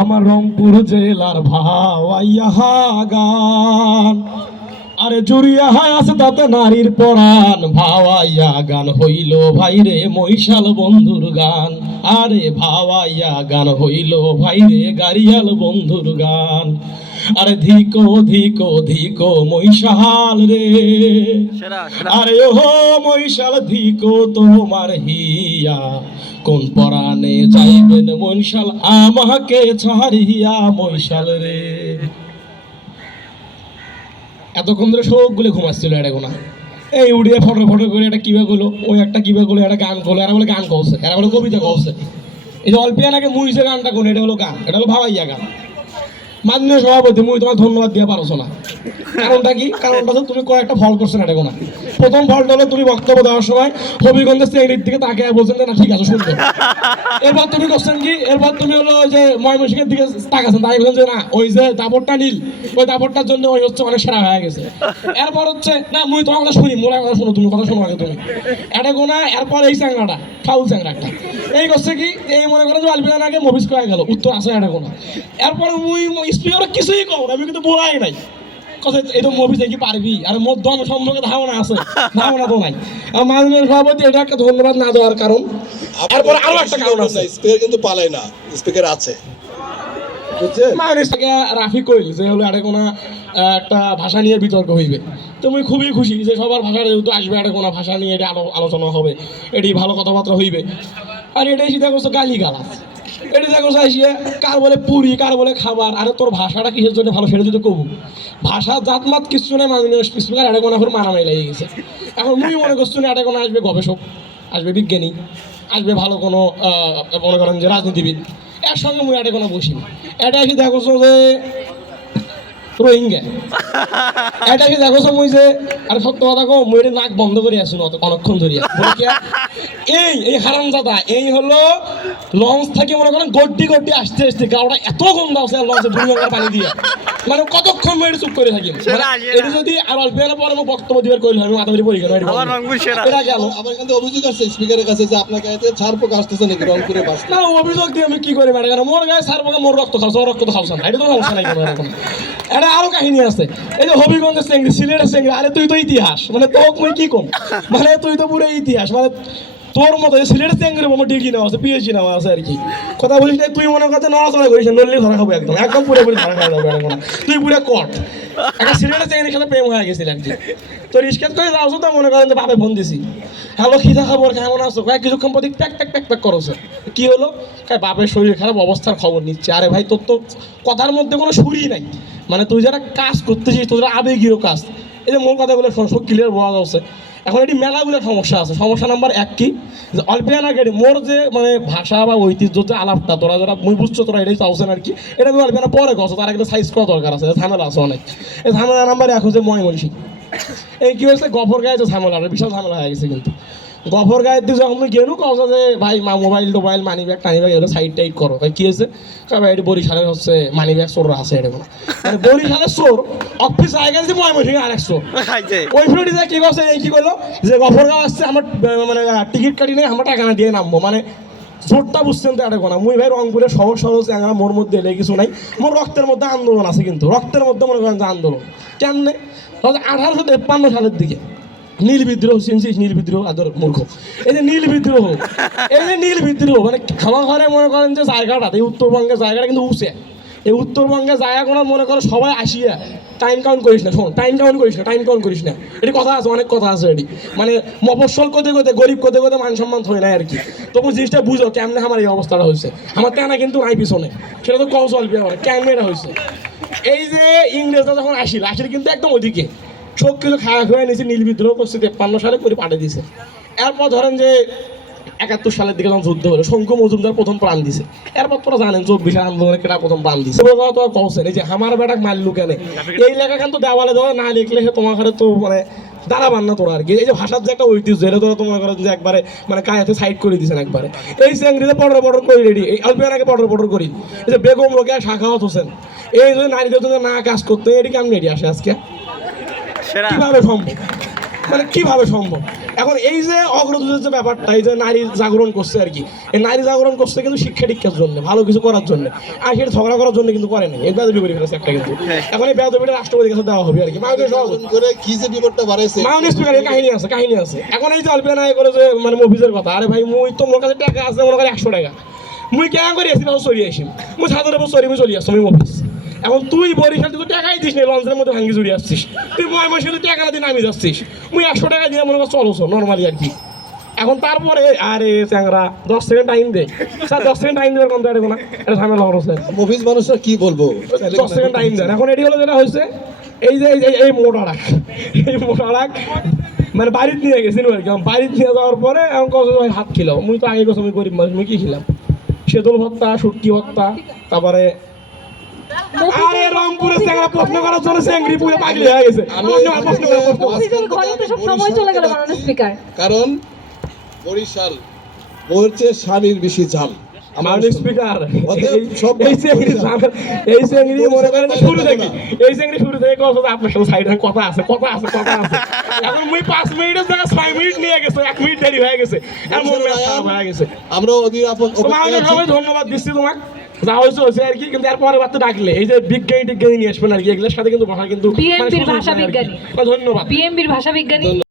আমার রংপুর জেলার ভাওয়াইয়া গান। আরে জুড়িয়া হায় আছে তাতে নারীর পরাণ, ভাওয়াইয়া গান হইল ভাইরে মহিষাল বন্ধুর গান। আরে ভাওয়াইয়া গান হইল ভাইরে গাড়িয়াল বন্ধুর গান। আরে ধিকো ধিকো ধিকো মৈশাল রে। আরে ও মৈশাল ধিকো তোমার হিয়া। কোন পরাণে যাইবেন মৈশাল আমাকে ছাড়িয়া মৈশাল রে। এতক্ষণ ধরে সবগুলো ঘুমাচ্ছিল এটা গোনা। এই উড়িয়ে ফটো ফটো করে একটা কিবা গুলো ওই একটা কিবা গুলো একটা গান করল এরা বলে গান কৌছে এরা বলে কবিতা কৌছে এই যে অল্পিয়া নাকি মুইছে গানটা কোন এটা হলো গান এটা হলো ভাবাইয়া গান। মাননীয় সভাপতি, মুই তোমার ধন্যবাদ দিয়ে পারছ না। কারণটা কি? কারণটা তুমি কয়েকটা ফল করছ না এটা গোনা প্রথম ফলটা হলো তুমি বক্তব্য দেওয়ার সময় হবিগঞ্জের শ্রেণির দিকে তাকে বলছেন না, ঠিক আছে, শুনবে। এরপর তুমি করছেন কি? এরপর তুমি হলো যে ময়মনসিংহের দিকে তাকাছেন তাই বলছেন যে, না, ওই যে দাপটটা নীল, ওই দাপটটার জন্য ওই হচ্ছে অনেক সেরা হয়ে গেছে। এরপর হচ্ছে, না, মুই তোমার কথা শুনি মোরা কথা শুনো, তুমি কথা শোনো আগে তুমি। এটা গোনা এরপর এই চ্যাংরাটা ফাউল চ্যাংরা একটা। এই করছে কি? এই মনে করেন যে আলবিদান আগে মফিস কয়ে গেল, উত্তর আসে এটা গোনা এরপর মুই স্পিকার কিছুই কম না, আমি কিন্তু বলাই নাই। কথা এই তো মুভি দেখি পারবি? আর মোর দম সম্পর্কে ধারণা আছে ধারণা তো নাই। আর মাননীয় সভাপতি এটা একটা ধন্যবাদ না দেওয়ার কারণ। তারপরে আরও একটা কারণ আছে। স্পিকার কিন্তু না স্পিকার আছে। রাফি কইল যে হলো এটা কোনো একটা ভাষা নিয়ে বিতর্ক হইবে। তো আমি খুবই খুশি যে সবার ভাষা যেহেতু আসবে এটা কোনো ভাষা নিয়ে এটা আলোচনা হবে। এটি ভালো কথাবার্তা হইবে। আর এটাই সেটা করছ গালি গালাজ এটি দেখো চাইছে কার বলে পুরি, কার বলে খাবার? আরে তোর ভাষাটা কিসের জন্য ভালো সেটা যদি কবু? ভাষা, জাতমাত কিছু নেই, মাননীয় স্পিকার এটা কোনো এখন মারামারি লেগে গেছে। এখন মুই মনে করছি না, এটা কোনো আসবে গবেষক, আসবে বিজ্ঞানী, আসবে ভালো কোনো মনে করেন যে রাজনীতিবিদ? এর সঙ্গে মুই এটা কোনো বসি এটা এসে দেখো যে রোহিঙ্গা এটা এসে দেখো মুই যে আরে সত্য কথা কো মুই নাক বন্ধ করে আসুন অত অনেকক্ষণ ধরিয়া। বলে? এই এই হারাম দাদা এই হলো লঞ্চ থেকে মনে করেন গড্ডি গড্ডি আসতে আসতে গাওটা এত গন্ধ আছে লঞ্চে পানি দিয়ে। মানে কতক্ষণ মুই এটা চুপ করে থাকি মানে। এটা যদি আর অল্প এর পরে আমি বক্তব্য দিবার কইলে আমি মাথা ধরে পড়ি কেন এটা আমার বলো। গেল। আমার অভিযোগ আছে স্পিকারের কাছে যে আপনাকে এতে ছাড় পোকা আসতেছে নাকি বাস না অভিযোগ দিয়ে আমি কি করি ম্যাডাম? মোর গায়ে সার পোকা মোর রক্ত খাওয়া রক্ত খাওয়া না। এটা তো সমস্যা নাই কোনো এরকম। এটা আরও কাহিনী আছে। এই যে হবিগঞ্জের চেঙ্গি সিলেটের চেঙ্গি আরে তুই তো ইতিহাস। মানে তো মুই কি কম? মানে তুই তো পুরো ইতিহাস। মানে তোর মতো সিলেটের চেঙ্গির আমার ডিগ্রি নেওয়া আছে পিএইচডি নেওয়া আছে আর কি। কথা বলিস না, তুই মনে করতে নড়াচড়া করিস নড়লে ধরা খাব একদম। একদম পুরোপুরি ধরা খাওয়া তুই পুরো কট একটা সিলেটের চেঙ্গির সাথে প্রেম হয়ে গেছিল আর কি তো রিস্কেট করে যাও তো? মনে করেন বাপে ফোন দিছি। হ্যালো, খিদা খবর, কেমন আছো? কয়েক কিছুক্ষণ প্রতি প্যাক প্যাক প্যাক প্যাক করছে কি হলো? বাপের শরীর খারাপ, অবস্থার খবর নিচ্ছে। আরে ভাই, তোর তো কথার মধ্যে কোনো সুরই নাই। মানে তুই যারা কাজ করতেছিস তোর আবেগীয় কাজ। এই যে মোর কথাগুলো সব ক্লিয়ার বোঝা যাচ্ছে। এখন এটি মেলাগুলো সমস্যা আছে। সমস্যা নাম্বার এক কি? যে অল্পিয়ানা গেড়ি মোর যে মানে ভাষা বা ঐতিহ্য যে আলাপটা, তোরা যারা, মুই বুঝছ তোরা এটাই চাওছেন আর কি, এটা আমি অল্পিয়ানা পরে কছো তার একটা সাইজ করা দরকার আছে ঝামেলা আছে অনেক। এই ঝামেলা নাম্বার এক হচ্ছে ময়মনসিং এই কি হয়েছে? গফর গায়ে যে ঝামেলা বিশাল ঝামেলা হয়ে গেছে কিন্তু। গফর গায়ের দিয়ে যখন তুমি গেলু যে ভাই মা মোবাইল টোবাইল মানি ব্যাগ টানি ব্যাগ এগুলো সাইড টাইড করো। তাই কি হয়েছে? ভাই এটি বরিশালের হচ্ছে মানি ব্যাগ চোররা আছে এটা কোনো মানে বরিশালের চোর অফিস আগে গেছে ময়মনসিং আরেক চোর খাইছে ওই ফ্লোটি যে কি করছে এই কি করল? যে গফরগাঁও আসছে আমার মানে টিকিট কাটি নেই আমরা টাকা না দিয়ে নামবো। মানে জোরটা বুঝছেন তো এটা কোনা মুই ভাই রংপুরের সহজ সহজ চ্যাংরা মোর মধ্যে এলে কিছু নাই। মোর রক্তের মধ্যে আন্দোলন আছে কিন্তু। রক্তের মধ্যে মনে করেন যে আন্দোলন। কেমনে? আঠারোশো তেপ্পান্ন সালের দিকে। নীল বিদ্রোহ চিনছিস নীল বিদ্রোহ, আদর মূর্খ। এই যে নীল বিদ্রোহ, এই যে নীল বিদ্রোহ মানে আমার ঘরে মনে করেন যে জায়গাটা, এই উত্তরবঙ্গের জায়গাটা কিন্তু উঁচে এই উত্তরবঙ্গে জায়গা কোনো মনে করো সবাই আসিয়া টাইম কাউন্ট করিস না, শোন, টাইম কাউন্ট করিস না, টাইম কাউন্ট করিস না। এটি কথা আছে, অনেক কথা আছে এটি। মানে মফস্বল করতে করতে, গরিব করতে করতে মান সম্মান হয় না আর কি। তবু জিনিসটা বুঝো, কেমনে আমার এই অবস্থাটা হয়েছে। আমার তেনা কিন্তু নাই পিছনে। সেটা তো কৌশল, বিয়ে কেমনে এটা হয়েছে? এই যে ইংরেজরা যখন আসিল আসিল কিন্তু একদম ওদিকে। সব কিছু খাওয়া খাওয়া নিয়েছে নীল বিদ্রোহ করছে, তেপ্পান্ন সালে করে পাঠিয়ে দিয়েছে এরপর ধরেন যে একাত্তর সালের দিকে যখন যুদ্ধ হলো শঙ্কু মজুমদার প্রথম প্রাণ দিছে। এরপর তোরা জানেন চব্বিশ আন্দোলনে কেটা প্রথম প্রাণ দিছে। ওই কথা তো আর কওছেন এই যে আমার বেটাক মারলু কেন এই লেখা কিন্তু দেওয়ালে দেওয়া, না লিখলে সে তোমার ঘরে তো মানে দাঁড়াবান না তোরা আর কি। এই যে ভাষার যে একটা ঐতিহ্য, এটা তোরা তোমার ঘরে যে একবারে মানে কায়াতে সাইড করে দিয়েছেন একবারে। এই চেঙ্গিতে পটর পটর করি রেডি, এই অল্পিয়ানাকে পটর পটর করি। এই যে বেগম রোকেয়া শাখাওয়াত হোসেন এই যে নারীদের না কাজ করতে, এটি কেমন রেডি আসে আজকে? কীভাবে সম্ভব? মানে কীভাবে সম্ভব? এখন এই যে অগ্রদূতের যে ব্যাপারটা এই যে নারী জাগরণ করছে আর কি এই নারী জাগরণ করছে কিন্তু শিক্ষা দীক্ষার জন্য ভালো কিছু করার জন্য। আর সেটা ঝগড়া করার জন্য কিন্তু করে নাই। এই বেদবি করে ফেলেছে একটা কিন্তু। এখন এই বেদবিটা রাষ্ট্রপতির কাছে দেওয়া হবে আর কি। মাননীয় সভাপতি। করে কি যে বিপদটা বাড়াইছে? মাউন স্পিকারের কাহিনী আছে কাহিনী আছে। এখন এই যে অল্পিয়া নাই করে যে মানে মফিজের কথা আরে ভাই মুই তো মোর কাছে টাকা আছে মনে করে একশো টাকা। মুই কেন করে আসি বাবু চলি আসি। মুই সাধারণ বছর চলি মুই চলি আসছি মুই মফিস এখন তুই বরিশাল তুই টাকাই দিস না লঞ্চের মধ্যে ভাঙ্গি চুরি আসছিস। তুই ময় ময় শুধু টাকা দিয়ে নামি যাচ্ছিস। মুই একশো টাকা দিয়ে মনে কর চলোছ নর্মালি আর কি। এখন তারপরে আরে চ্যাংরা দশ সেকেন্ড টাইম দে। স্যার দশ সেকেন্ড টাইম দেওয়ার কম এটা না। এটা ঝামেলা হলো স্যার মফিজ মানুষরা কি বলব? দশ সেকেন্ড টাইম দেন। এখন এটি হলো যেটা হয়েছে এই যে এই মোটা রাখ এই মোটা রাখ মানে বাড়িতে নিয়ে গেছি আর কি বাড়িতে নিয়ে যাওয়ার পরে এখন কত ভাই হাত খিলাও মুই তো আগে কথা আমি গরিব মানুষ মুই কি খিলাম? সেদল ভত্তা সুটকি ভত্তা তারপরে আরে চ্যাংরা প্রশ্ন করার জন্য চ্যাংরি পুরো পাগলি হয়ে গেছে। প্রশ্ন প্রশ্ন কর, প্রশ্ন কর। অফিসের ঘরে তো সব সময় চলে গেল মাননীয় স্পিকার। কারণ বরিশাল শাড়ির বেশি ঝাল। মাননীয় স্পিকার এই- সব এই চ্যাংরি মনে করেন শুরু থেকে এই শুরু থেকে কথা আপনার সাথে সাইড কথা আছে কথা আছে কথা আছে। এখন মুই পাঁচ মিনিটের জায়গায় ছয় মিনিট নিয়ে গেছে এক মিনিট দেরি হয়ে গেছে। আর মন হয়ে গেছে। আমরা অধীর ধন্যবাদ দিচ্ছি তোমাকে। যা হয়েছে হয়েছে আর কি কিন্তু এরপরে বার তো ডাকলে। এই যে বিজ্ঞানী টিজ্ঞানী নিয়ে আসবেন আর কি এগুলোর সাথে কিন্তু ভাষা কিন্তু। ধন্যবাদ। বিএমবির ভাষা বিজ্ঞানী।